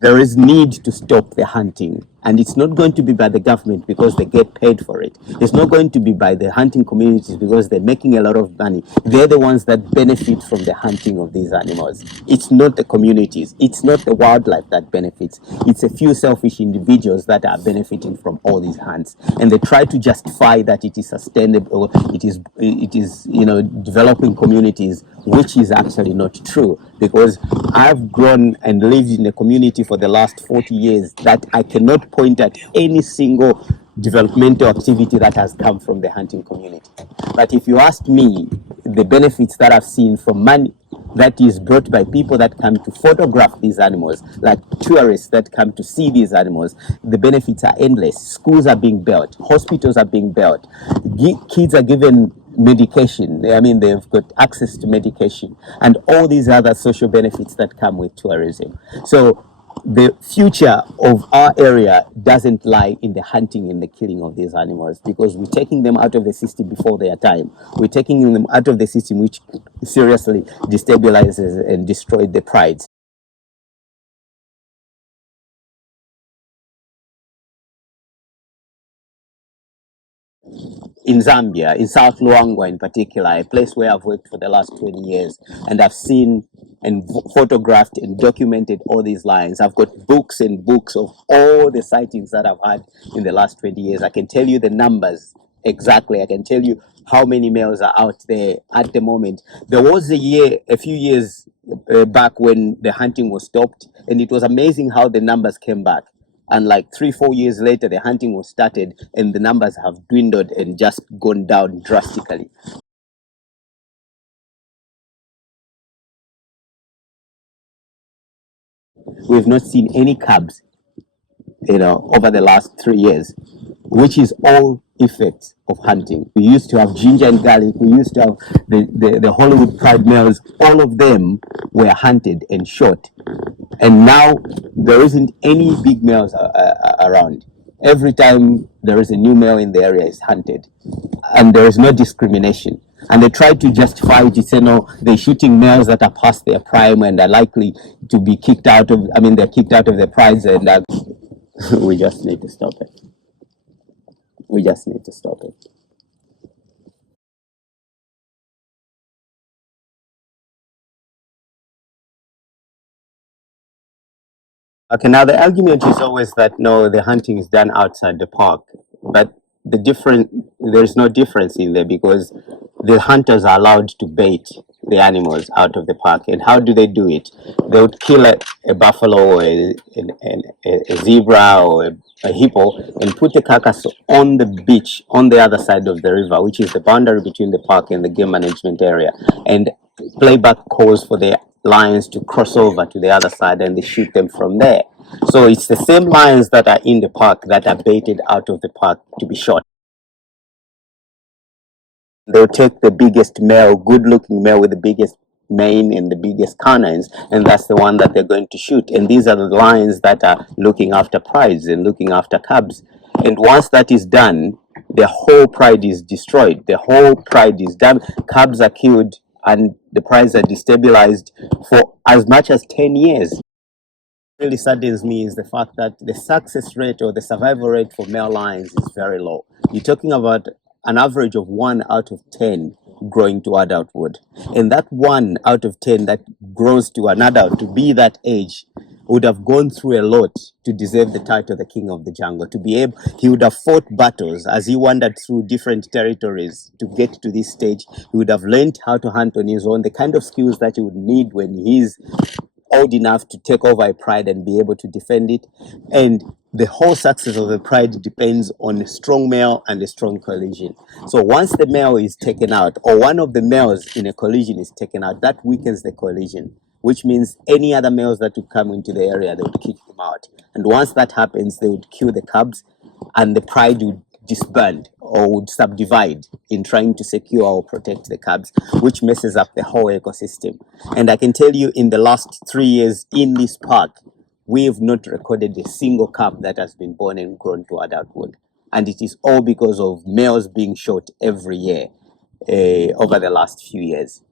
There is need to stop the hunting, and it's not going to be by the government because they get paid for it. It's not going to be by the hunting communities because they're making a lot of money. They're the ones that benefit from the hunting of these animals. It's not the communities, it's not the wildlife that benefits. It's a few selfish individuals that are benefiting from all these hunts, and they try to justify that it is sustainable, it is developing communities, which is actually not true, because I've grown and lived in a community for the last 40 years that I cannot point at any single developmental activity that has come from the hunting community. But if you ask me, the benefits that I've seen from money that is brought by people that come to photograph these animals, like tourists that come to see these animals, the benefits are endless. Schools are being built, hospitals are being built, kids are given medication. I mean, they've got access to medication and all these other social benefits that come with tourism. So the future of our area doesn't lie in the hunting and the killing of these animals, because we're taking them out of the system before their time. We're taking them out of the system, which seriously destabilizes and destroys the pride. In Zambia, in South Luangwa in particular, a place where I've worked for the last 20 years, and I've seen and photographed and documented all these lions. I've got books and books of all the sightings that I've had in the last 20 years. I can tell you the numbers exactly. I can tell you how many males are out there at the moment. There was a few years back when the hunting was stopped, and it was amazing how the numbers came back. And like 3 4 years later, the hunting was started, and the numbers have dwindled and just gone down drastically. We've not seen any cubs, over the last 3 years, which is all effects of hunting. We used to have ginger and garlic. We used to have the Hollywood pride males. All of them were hunted and shot. And now there isn't any big males around. Every time there is a new male in the area, is hunted, and there is no discrimination. And they try to justify it. Say no, they're shooting males that are past their prime and are likely to be kicked out of. I mean, they're kicked out of the prize, and we just need to stop it. We just need to stop it. Okay, now the argument is always that no, the hunting is done outside the park, but there's no difference in there, because the hunters are allowed to bait the animals out of the park. And how do they do it? They would kill a buffalo or a zebra or a hippo and put the carcass on the beach on the other side of the river, which is the boundary between the park and the game management area, and playback calls for the lions to cross over to the other side, and they shoot them from there. So it's the same lions that are in the park that are baited out of the park to be shot. They'll take the biggest male, good looking male with the biggest mane and the biggest canines, and that's the one that they're going to shoot. And these are the lions that are looking after prides and looking after cubs. And once that is done, the whole pride is destroyed. The whole pride is done. Cubs are killed and the prides are destabilized for as much as 10 years. Really saddens me is the fact that the success rate or the survival rate for male lions is very low. You're talking about an average of 1 out of 10 growing to adulthood. And that 1 out of 10 that grows to an adult to be that age would have gone through a lot to deserve the title the king of the jungle. To be able, he would have fought battles as he wandered through different territories to get to this stage. He would have learned how to hunt on his own, the kind of skills that he would need when he's old enough to take over a pride and be able to defend it. And the whole success of the pride depends on a strong male and a strong collision. So once the male is taken out, or one of the males in a collision is taken out, that weakens the collision, which means any other males that would come into the area, they would kick them out. And once that happens, they would kill the cubs, and the pride would disband or would subdivide in trying to secure or protect the cubs, which messes up the whole ecosystem. And I can tell you, in the last 3 years in this park, we have not recorded a single cub that has been born and grown to adulthood. And it is all because of males being shot every year over the last few years.